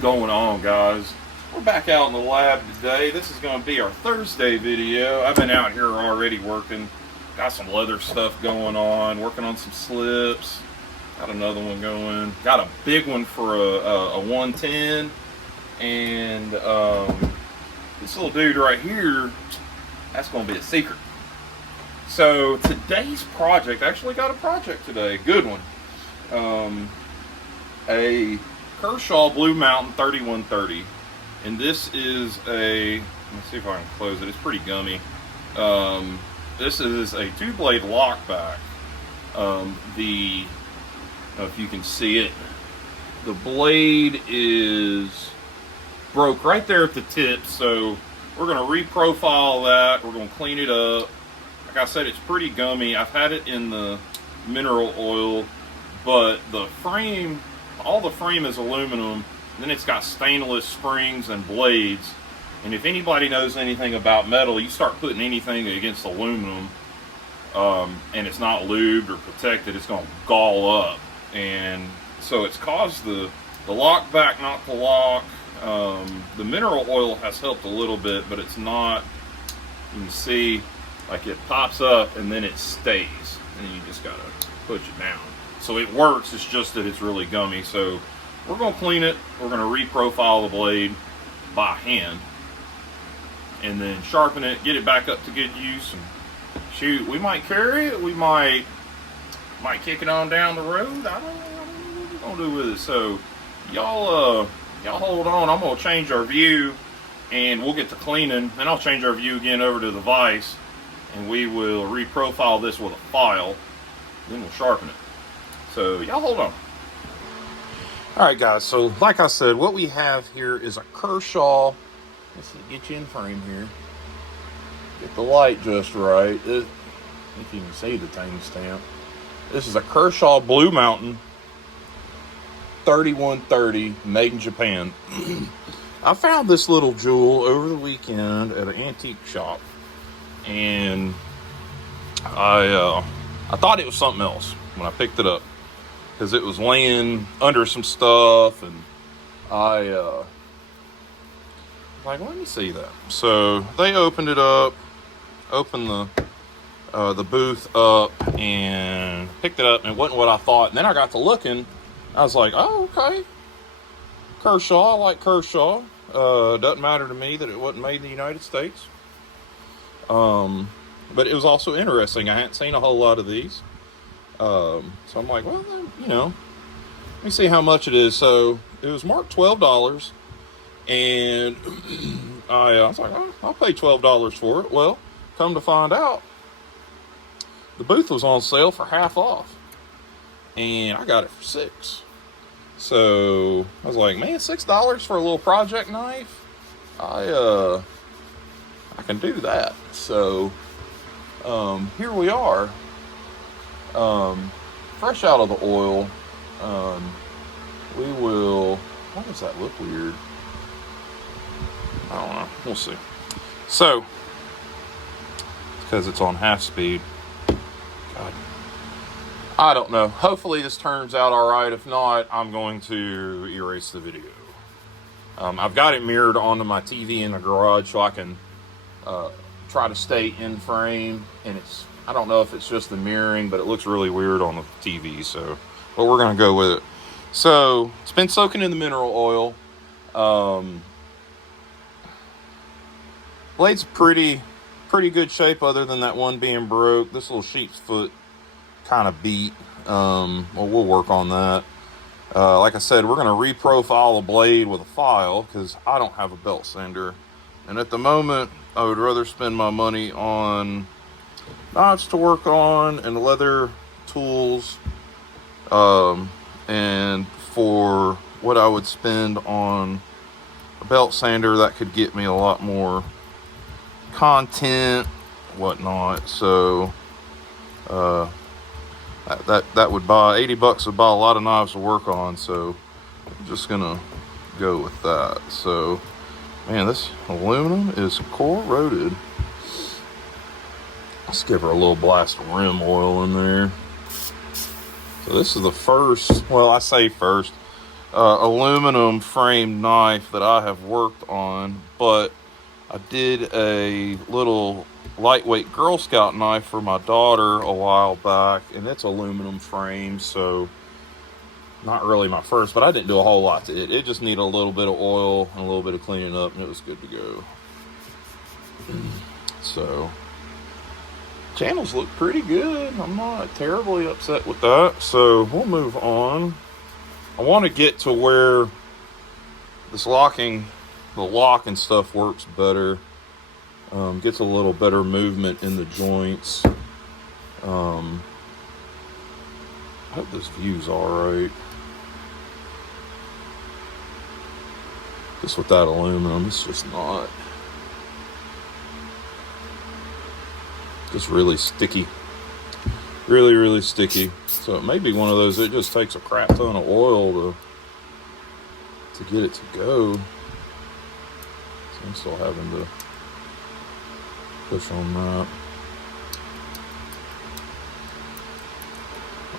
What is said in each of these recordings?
going on, guys? We're back out in the lab today. This is going to be our Thursday video. I've been out here already working. Got some leather stuff going on, working on some slips. Got another one going. Got a big one for a 110. And this little dude right here, that's going to be a secret. So today's project, I actually got a project today, good one. A Kershaw Blue Mountain 3130, and this is a, let's see if I can close it, it's pretty gummy. This is a 2-blade lockback. If you can see it, the blade is broke right there at the tip, so we're going to reprofile that. We're going to clean it up. Like I said, it's pretty gummy. I've had it in the mineral oil, but the frame, all the frame is aluminum, then it's got stainless springs and blades. And if anybody knows anything about metal, you start putting anything against aluminum and it's not lubed or protected, it's going to gall up. And so it's caused the lockback not to lock. The mineral oil has helped a little bit, but it's not, you can see, like it pops up and then it stays. And you just got to push it down. So it works, it's just that it's really gummy. So we're going to clean it. We're going to reprofile the blade by hand. And then sharpen it, get it back up to good use. And shoot, we might carry it. We might kick it on down the road. I don't know what we're going to do with it. So y'all hold on. I'm going to change our view. And we'll get to cleaning. And I'll change our view again over to the vise. And we will reprofile this with a file. Then we'll sharpen it. So y'all hold on. Alright guys, so like I said, what we have here is a Kershaw. Let's see, get you in frame here. Get the light just right. If you can see the tiny stamp. This is a Kershaw Blue Mountain 3130 made in Japan. I found this little jewel over the weekend at an antique shop. And I thought it was something else when I picked it up, because it was laying under some stuff, and I was like, let me see that. So they opened it up, opened the booth up, and picked it up, and it wasn't what I thought. And then I got to looking, I was like, oh, okay, Kershaw, I like Kershaw. Doesn't matter to me that it wasn't made in the United States. But it was also interesting. I hadn't seen a whole lot of these. So I'm like, well, then, you know, let me see how much it is. So it was marked $12, and I was like, oh, I'll pay $12 for it. Well, come to find out, the booth was on sale for half off, and I got it for $6. So I was like, man, $6 for a little project knife? I can do that. So here we are. Fresh out of the oil. We will, why does that look weird? I don't know, we'll see. So because it's on half speed. God, I don't know, hopefully this turns out all right. If not, I'm going to erase the video. I've got it mirrored onto my TV in the garage so I can try to stay in frame, and it's, I don't know if it's just the mirroring, but it looks really weird on the TV, so, but we're going to go with it. So, it's been soaking in the mineral oil. Blade's pretty good shape other than that one being broke. This little sheep's foot kind of beat. Well, we'll work on that. Like I said, we're going to reprofile the blade with a file because I don't have a belt sander. And at the moment, I would rather spend my money on knots to work on and leather tools. And for what I would spend on a belt sander, that could get me a lot more content, whatnot. So that would buy $80 would buy a lot of knives to work on. So I'm just gonna go with that. So man, this aluminum is corroded. Let's give her a little blast of rim oil in there. So this is the first, well, I say first, aluminum frame knife that I have worked on, but I did a little lightweight Girl Scout knife for my daughter a while back, and it's aluminum frame, so not really my first, but I didn't do a whole lot to it. It just needed a little bit of oil and a little bit of cleaning up, and it was good to go. So, channels look pretty good. I'm not terribly upset with that, so we'll move on. I want to get to where this locking, the lock and stuff works better. Gets a little better movement in the joints. I hope this view's alright. Just with that aluminum, it's just not. Just really sticky. Really, really sticky. So it may be one of those, it just takes a crap ton of oil to get it to go. So I'm still having to push on that.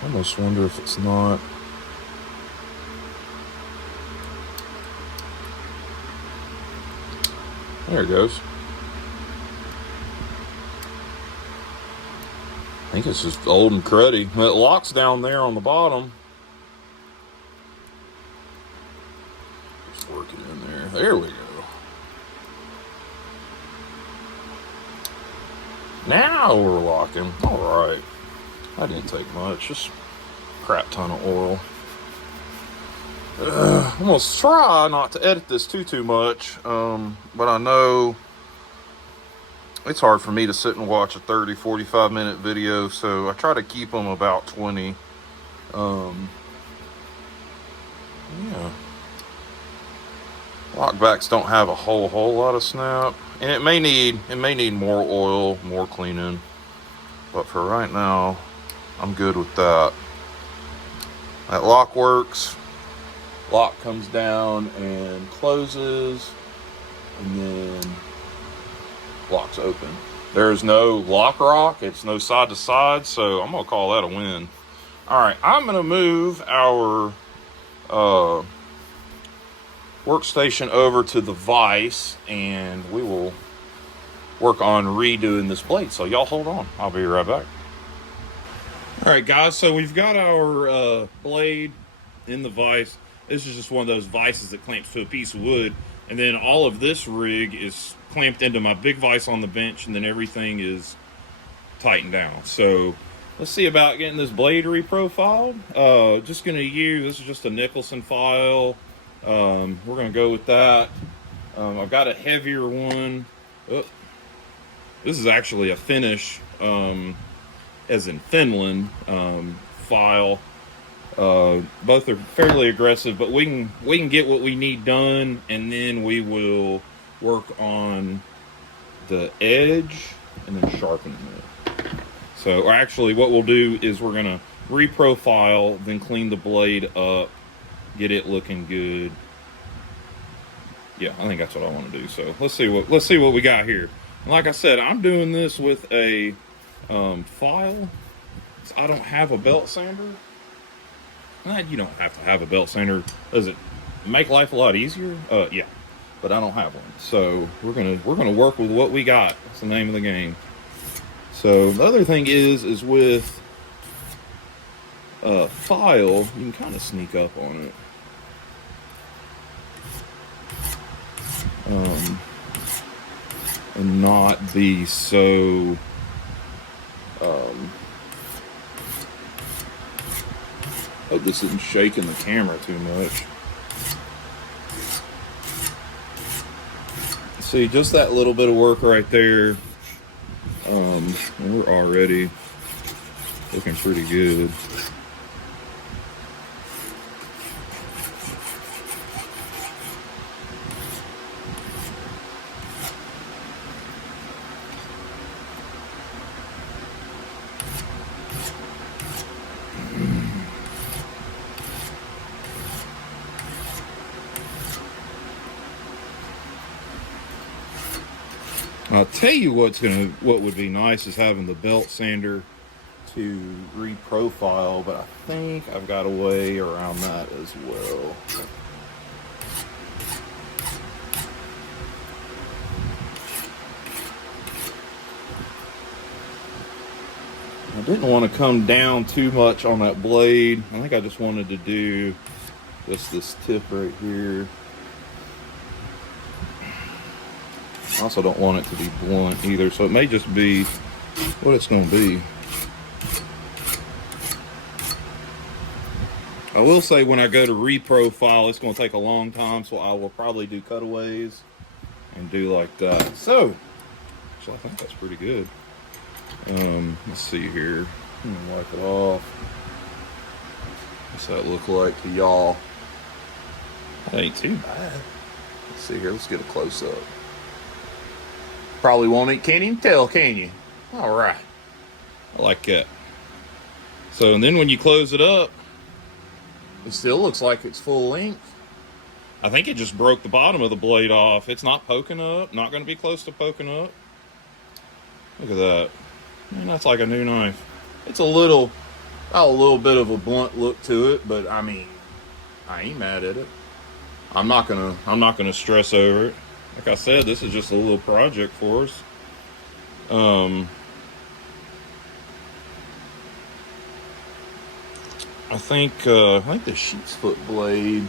I almost wonder if it's not. There it goes. I think it's just old and cruddy. It locks down there on the bottom. Just work it in there. There we go. Now we're locking. All right. That didn't take much. Just a crap ton of oil. I'm going to try not to edit this too much. But I know it's hard for me to sit and watch a 30, 45 minute video, so I try to keep them about 20. Yeah. Lockbacks don't have a whole lot of snap, and it may need more oil, more cleaning. But for right now, I'm good with that. That lock works. Lock comes down and closes, and then locks open. There's no lock rock. It's no side to side, so I'm gonna call that a win. All right, I'm gonna move our workstation over to the vise, and we will work on redoing this blade. So y'all hold on. I'll be right back. All right, guys. So we've got our blade in the vise. This is just one of those vices that clamps to a piece of wood, and then all of this rig is clamped into my big vise on the bench, and then everything is tightened down. So let's see about getting this blade reprofiled. Just gonna use, this is just a Nicholson file. We're gonna go with that. I've got a heavier one. Oh, this is actually a Finnish, as in Finland, file. Both are fairly aggressive, but we can get what we need done, and then we will work on the edge and then sharpen it. So, or actually, what we'll do is we're gonna reprofile, then clean the blade up, get it looking good. Yeah, I think that's what I want to do. So let's see what we got here. And like I said, I'm doing this with a file. So I don't have a belt sander. You don't have to have a belt sander. Does it make life a lot easier? Yeah, but I don't have one. So we're gonna work with what we got. That's the name of the game. So the other thing is with file, you can kind of sneak up on it. And not be so hope this isn't shaking the camera too much. See, just that little bit of work right there, and we're already looking pretty good. I'll tell you what would be nice is having the belt sander to reprofile, but I think I've got a way around that as well. I didn't want to come down too much on that blade. I think I just wanted to do just this tip right here. I also don't want it to be blunt either, so it may just be what it's going to be. I will say when I go to reprofile, it's going to take a long time, so I will probably do cutaways and do like that. So, actually, I think that's pretty good. Let's see here. Wipe it off. What's that look like to y'all? That ain't too bad. Let's see here. Let's get a close up. Probably won't. Can't even tell, can you? All right. I like that. So, and then when you close it up, it still looks like it's full length. I think it just broke the bottom of the blade off. It's not poking up. Not going to be close to poking up. Look at that. Man, that's like a new knife. It's a little bit of a blunt look to it, but I mean, I ain't mad at it. I'm not gonna stress over it. Like I said, this is just a little project for us. I think the sheep's foot blade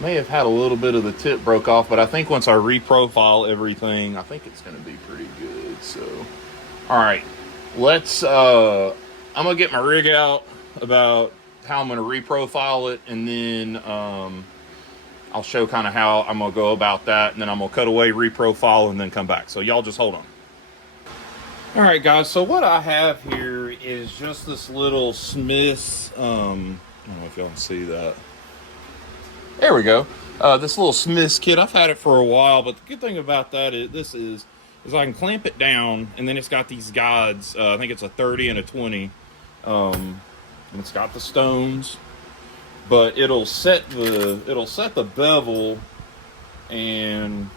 may have had a little bit of the tip broke off, but I think once I reprofile everything, I think it's gonna be pretty good. So, all right, let's. I'm gonna get my rig out about how I'm gonna reprofile it, and then I'll show kind of how I'm gonna go about that, and then I'm gonna cut away, reprofile, and then come back. So y'all just hold on. All right, guys. So what I have here is just this little Smith's. I don't know if y'all can see that. There we go. This little Smith's kit. I've had it for a while, but the good thing about that is I can clamp it down, and then it's got these guides. I think it's a 30 and a 20. And it's got the stones, but it'll set the bevel, and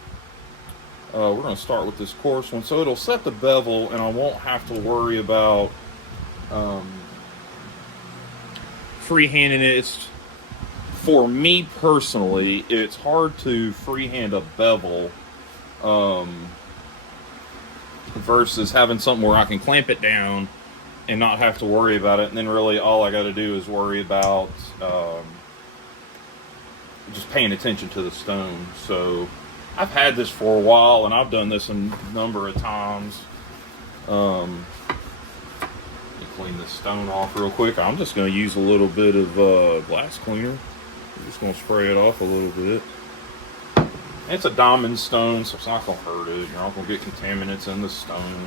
we're going to start with this coarse one. So it'll set the bevel, and I won't have to worry about freehanding it. For me personally, it's hard to freehand a bevel versus having something where I can clamp it down and not have to worry about it. And then really all I got to do is worry about just paying attention to the stone. So I've had this for a while, and I've done this a number of times. Let me clean this stone off real quick. I'm just going to use a little bit of glass cleaner. I'm just going to spray it off a little bit. It's a diamond stone, so it's not going to hurt it. You're not going to get contaminants in the stone.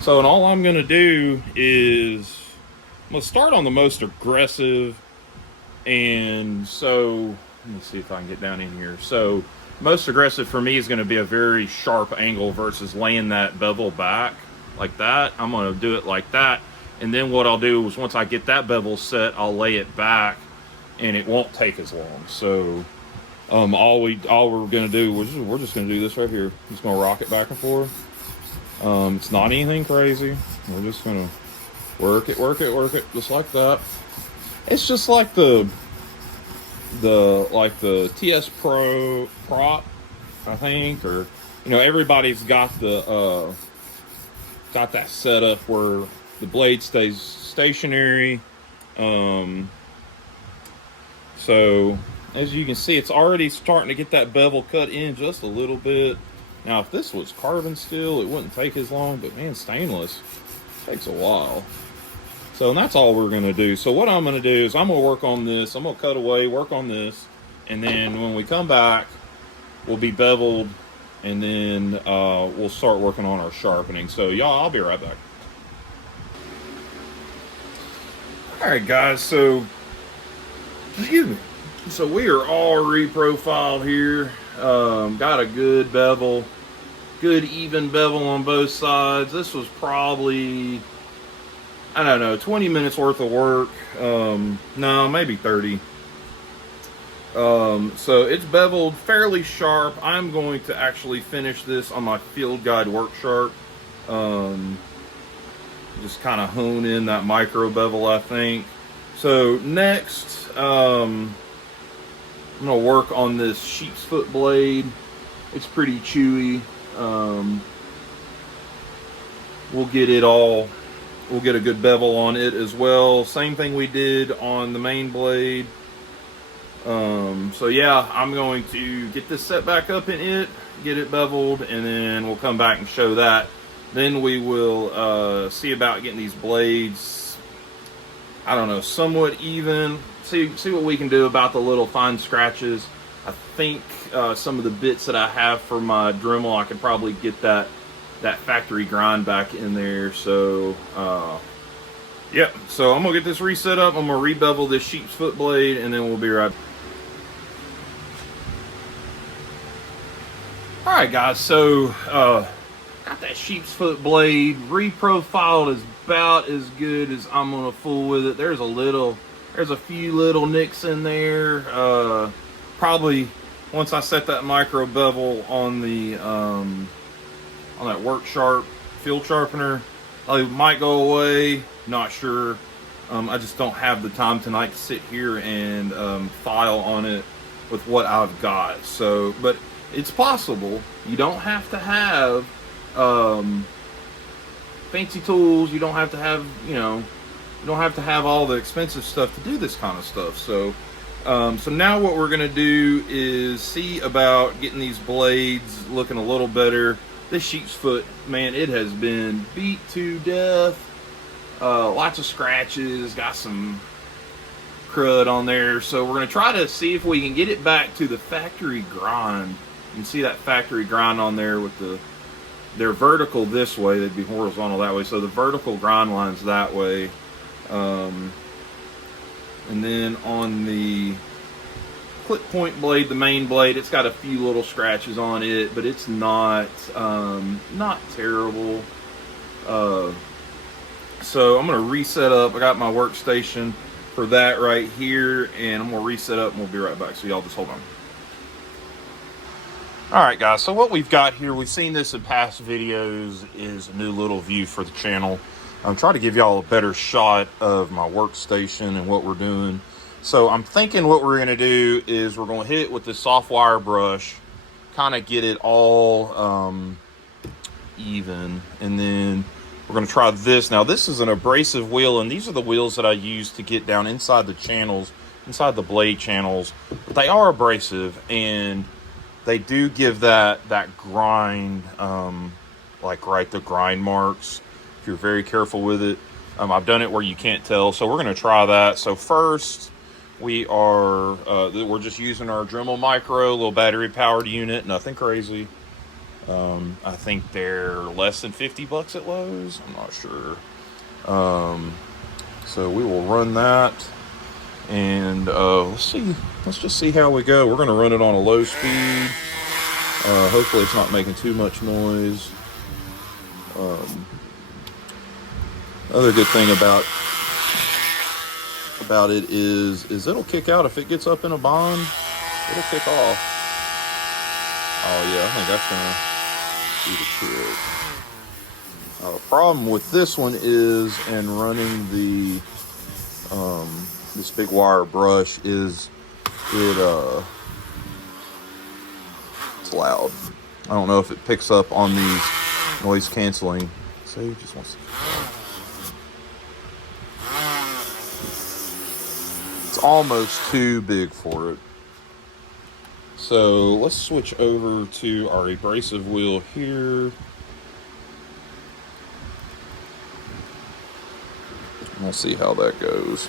So, and all I'm going to do is, I'm going to start on the most aggressive. And so, let me see if I can get down in here. So, most aggressive for me is going to be a very sharp angle versus laying that bevel back like that. I'm going to do it like that. And then what I'll do is once I get that bevel set, I'll lay it back, and it won't take as long. So, all we're going to do, we're just going to do this right here. Just going to rock it back and forth. It's not anything crazy. We're just going to work it, just like that. It's just like the TS Pro prop, I think, or everybody's got the got that setup where the blade stays stationary. So as you can see, it's already starting to get that bevel cut in just a little bit. Now, if this was carbon steel, it wouldn't take as long, but man, stainless takes a while. So, and that's all we're going to do. So what I'm going to do is I'm going to work on this. I'm going to cut away, work on this, and then when we come back, we'll be beveled, and then we'll start working on our sharpening. So, y'all, I'll be right back. All right, guys, so, excuse me. So we are all reprofiled here. Got a good bevel, good even bevel on both sides. This was probably, I don't know, 20 minutes worth of work. No, maybe 30. So it's beveled fairly sharp. I'm going to actually finish this on my field guide work sharp. Just kind of hone in that micro bevel, I think. So next, I'm gonna work on this sheep's foot blade. It's pretty chewy. We'll get a good bevel on it as well. Same thing we did on the main blade. So yeah, I'm going to get this set back up in it, get it beveled, and then we'll come back and show that. Then we will see about getting these blades, I don't know, somewhat even. See what we can do about the little fine scratches. I think some of the bits that I have for my Dremel, I could probably get that factory grind back in there. So yeah, so I'm gonna get this reset up. I'm gonna re-bevel this sheep's foot blade, and then we'll be right back. All right, guys, so got that sheep's foot blade reprofiled, is about as good as I'm gonna fool with it. There's a few little nicks in there. Probably once I set that micro bevel on the on that work sharp field sharpener, it might go away. Not sure. I just don't have the time tonight to sit here and file on it with what I've got. So, but it's possible. You don't have to have fancy tools. You don't have to have, you don't have to have all the expensive stuff to do this kind of stuff. So, so now what we're gonna do is see about getting these blades looking a little better. This sheep's foot, man, it has been beat to death. Lots of scratches, got some crud on there. So we're gonna try to see if we can get it back to the factory grind. You can see that factory grind on there with they're vertical this way, they'd be horizontal that way. So the vertical grind line's that way. And then on the clip point blade, the main blade, it's got a few little scratches on it, but it's not terrible. So I'm gonna reset up. I got my workstation for that right here, and I'm gonna reset up and we'll be right back. So y'all just hold on. All right, guys, so what we've got here, we've seen this in past videos, is a new little view for the channel. I'm trying to give y'all a better shot of my workstation and what we're doing. So I'm thinking what we're gonna do is we're gonna hit with this soft wire brush, kind of get it all even, and then we're gonna try this. Now this is an abrasive wheel, and these are the wheels that I use to get down inside the channels, inside the blade channels. But they are abrasive, and they do give that grind, like right, the grind marks, if you're very careful with it. I've done it where you can't tell, so we're gonna try that. So first, we're just using our Dremel Micro, little battery powered unit, nothing crazy. I think they're less than 50 bucks at Lowe's, I'm not sure. So we will run that, and let's just see how we go. We're gonna run it on a low speed. Hopefully it's not making too much noise. Other good thing about it is it'll kick out if it gets up in a bond. It'll kick off. Oh yeah, I think that's gonna do the trick. The problem with this one is, and running the this big wire brush, is it's loud. I don't know if it picks up on these noise canceling. So he just wants to. It's almost too big for it. So let's switch over to our abrasive wheel here. We'll see how that goes.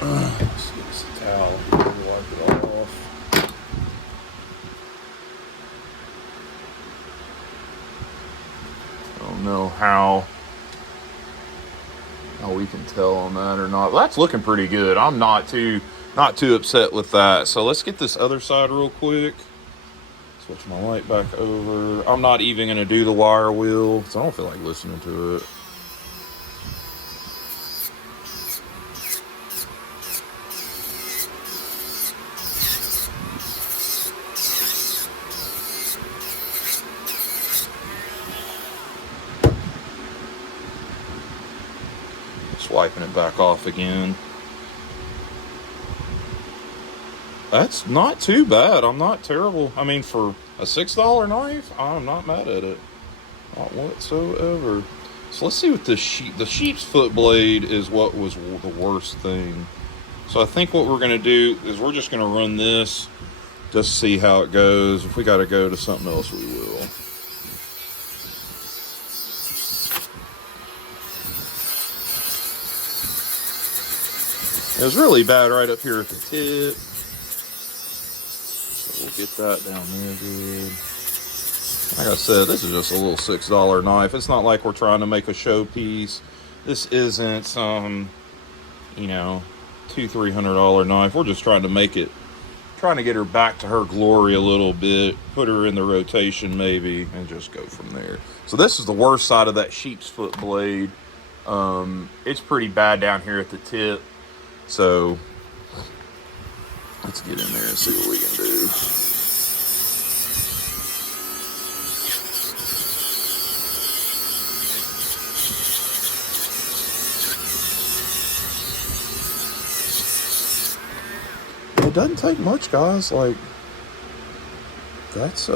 Let's get us a towel. Wipe it all off. I don't know how we can tell on that or not. Well, that's looking pretty good. I'm not too upset with that. So let's get this other side real quick. Switch my light back over. I'm not even going to do the wire wheel because I don't feel like listening to it. wiping it back off again. That's not too bad. I'm not terrible. I mean, for a $6 knife, I'm not mad at it. Not whatsoever. So let's see what the sheep's foot blade is what was the worst thing. So I think what we're going to do is we're just going to run this, just see how it goes. If we got to go to something else, we will. It was really bad right up here at the tip. So we'll get that down there good. Like I said, this is just a little $6 knife. It's not like we're trying to make a showpiece. This isn't some, $200, $300 knife. We're just trying to make it, trying to get her back to her glory a little bit, put her in the rotation maybe, and just go from there. So this is the worst side of that sheep's foot blade. It's pretty bad down here at the tip. So let's get in there and see what we can do. It doesn't take much, guys. Like, that's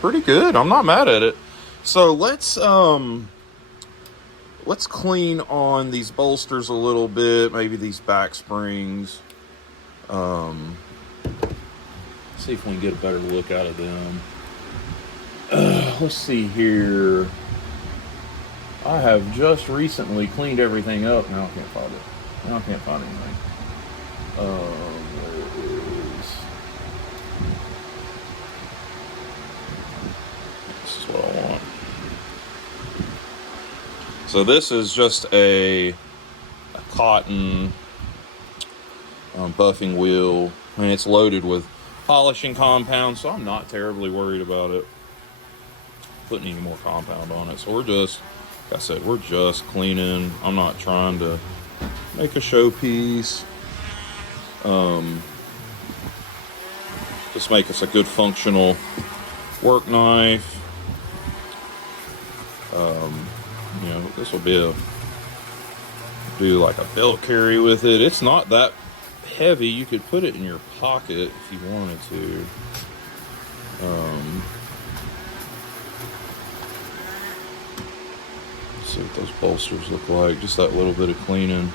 pretty good. I'm not mad at it. So let's clean on these bolsters a little bit, maybe these back springs. See if we can get a better look out of them. Let's see here. I have just recently cleaned everything up. Now I can't find it. Now I can't find anything. There it is. This is what I want. So this is just a cotton buffing wheel. I mean, it's loaded with polishing compound, so I'm not terribly worried about it putting any more compound on it. So we're just, like I said, we're just cleaning. I'm not trying to make a showpiece. Just make us a good functional work knife. This will be do like a belt carry with it. It's not that heavy. You could put it in your pocket if you wanted to. Let's see what those bolsters look like. Just that little bit of cleaning.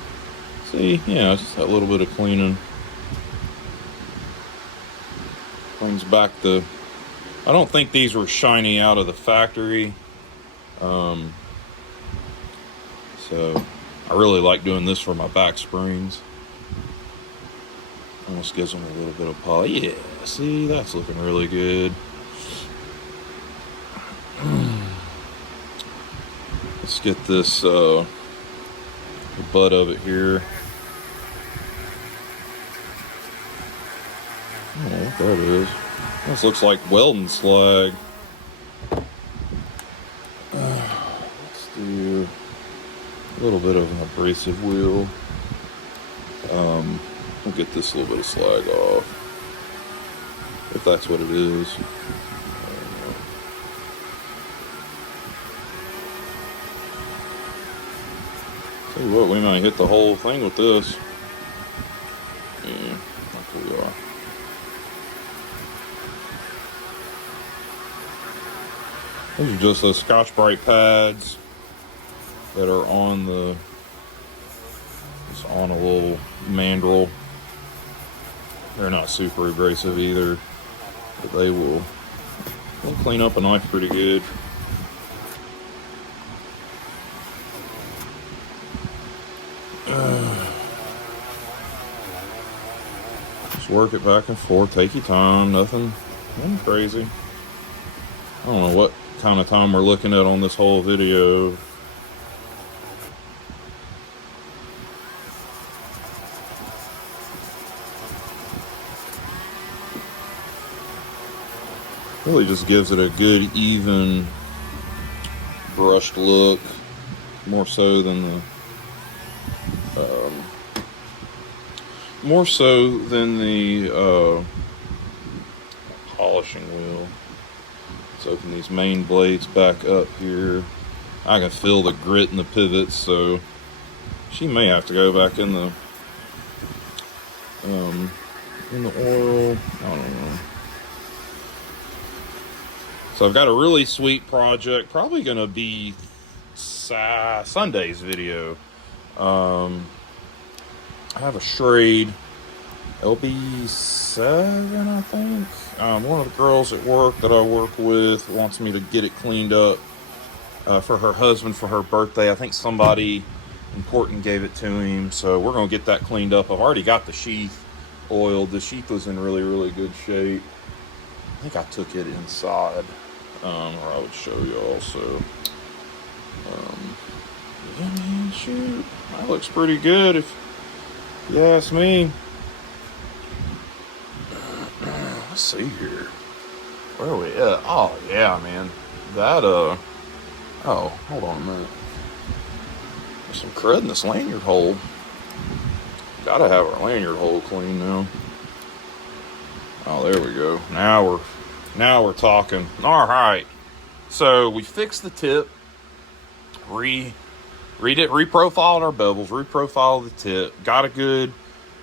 See, yeah, just that little bit of cleaning. Brings back the, I don't think these were shiny out of the factory. So I really like doing this for my back springs. Almost gives them a little bit of polish. Yeah, see, that's looking really good. Let's get this, the butt of it here. I don't know what that is. This looks like welding slag. Let's do a little bit of an abrasive wheel. We'll get this little bit of slag off, if that's what it is. Tell you what, we might hit the whole thing with this. Yeah, like we are. These are just those Scotch-Brite pads that are on the, just on a little mandrel. They're not super abrasive either, but they'll clean up a knife pretty good. Just work it back and forth, take your time, nothing crazy. I don't know what kind of time we're looking at on this whole video. Really just gives it a good, even, brushed look, more so than the polishing wheel. Let's open these main blades back up here. I can feel the grit in the pivots, so she may have to go back in the oil. I don't know. So I've got a really sweet project, probably going to be Sunday's video. I have a Schrade LB7, I think. One of the girls at work that I work with wants me to get it cleaned up for her husband for her birthday. I think somebody important gave it to him, so we're going to get that cleaned up. I've already got the sheath oiled. The sheath was in really, really good shape. I think I took it inside, or I would show y'all. So, yeah, man, shoot, that looks pretty good if you ask me. Let's see here. Where are we at? Oh, yeah, man. That, oh, hold on a minute. There's some crud in this lanyard hole. Gotta have our lanyard hole clean now. Oh, there we go. Now we're talking. All right. So we fixed the tip. Reprofiled our bevels. Reprofiled the tip. Got good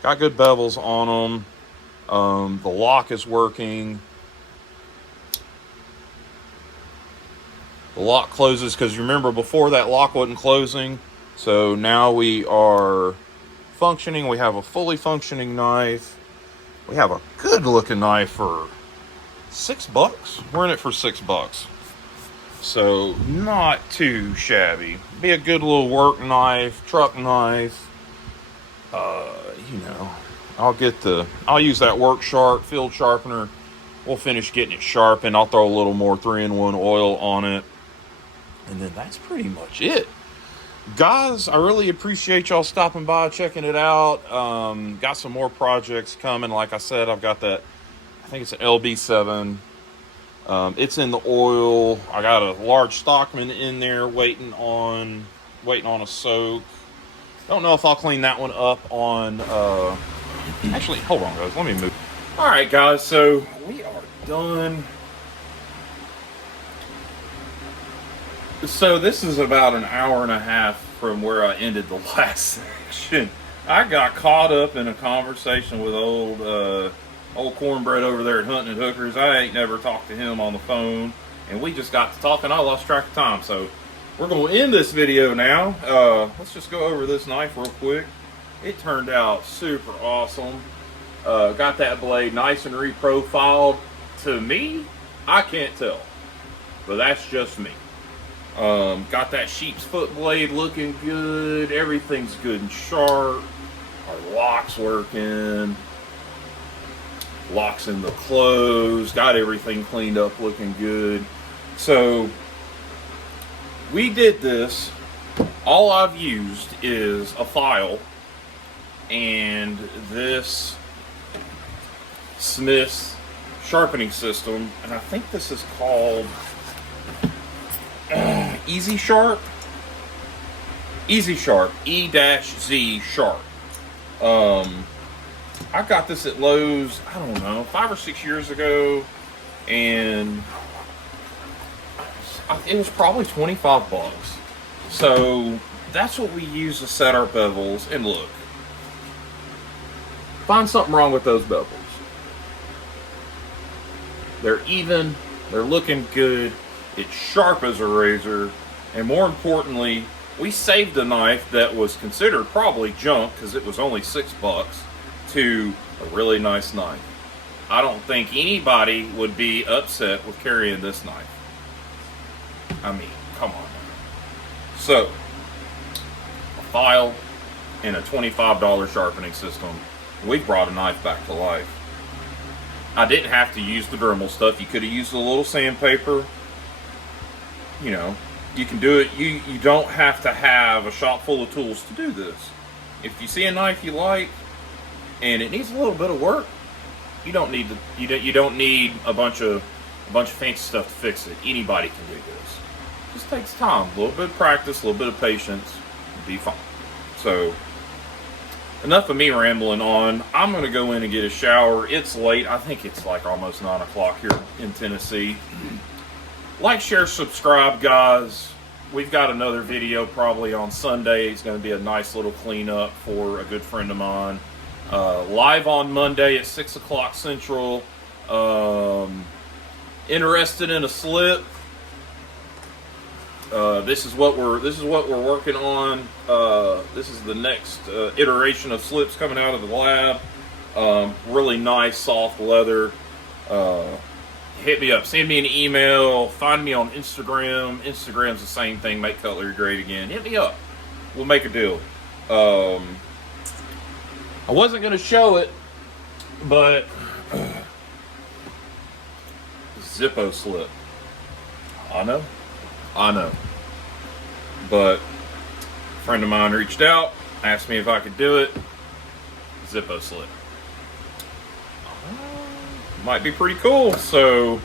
bevels on them. The lock is working. The lock closes because remember before that lock wasn't closing. So now we are functioning. We have a fully functioning knife. We have a good looking knife for $6. We're in it for $6. So not too shabby. Be a good little work knife, truck knife. You know, I'll use that work sharp field sharpener. We'll finish getting it sharpened. I'll throw a little more 3-in-1 oil on it. And then that's pretty much it. Guys, I really appreciate y'all stopping by, checking it out. Got some more projects coming. Like I said, I've got that, I think it's an LB7. It's in the oil. I got a large Stockman in there waiting on a soak. Don't know if I'll clean that one up on, actually, hold on, guys. Let me move. All right, guys, so we are done. So this is about an hour and a half from where I ended the last section. I got caught up in a conversation with old cornbread over there at Hunting and Hookers. I ain't never talked to him on the phone, and we just got to talking. I lost track of time, so we're going to end this video now. Let's just go over this knife real quick. It turned out super awesome. Got that blade nice and reprofiled. To me, I can't tell, but that's just me. Got that sheep's foot blade looking good. Everything's good and sharp. Our lock's working. Locks in the close. Got everything cleaned up looking good. So we did this. All I've used is a file and this Smith's sharpening system, and I think this is called Easy Sharp, E-Z Sharp. I got this at Lowe's, I don't know, 5 or 6 years ago, and it was probably $25. So that's what we use to set our bevels. And look, find something wrong with those bevels. They're even, they're looking good. It's sharp as a razor, and more importantly, we saved a knife that was considered probably junk because it was only $6 to a really nice knife. I don't think anybody would be upset with carrying this knife. I mean, come on. So, a file and a $25 sharpening system. We brought a knife back to life. I didn't have to use the Dremel stuff. You could have used a little sandpaper. You know, you can do it. You don't have to have a shop full of tools to do this. If you see a knife you like and it needs a little bit of work, you don't need you don't need a bunch of fancy stuff to fix it. Anybody can do this. It just takes time, a little bit of practice, a little bit of patience, and be fine. So, enough of me rambling on. I'm going to go in and get a shower. It's late. I think it's like almost 9 o'clock here in Tennessee. Like, share, subscribe, guys. we've got another video probably on Sunday. It's going to be a nice little cleanup for a good friend of mine. Live on Monday at 6 o'clock Central. Interested in a slip? This is what we're working on. This is the next iteration of slips coming out of the lab. Really nice soft leather. Hit me up, send me an email, find me on Instagram. Instagram's the same thing, make cutlery great again. Hit me up, we'll make a deal. I wasn't gonna show it, but Zippo slip. I know. But a friend of mine reached out, asked me if I could do it. Zippo slip. Might be pretty cool. So,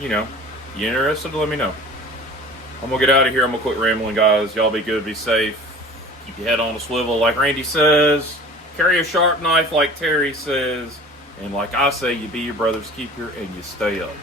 you know, you interested? Let me know. I'm gonna get out of here. I'm gonna quit rambling, guys. Y'all be good, be safe. Keep your head on a swivel, like Randy says. Carry a sharp knife, like Terry says. And like I say, you be your brother's keeper and you stay up.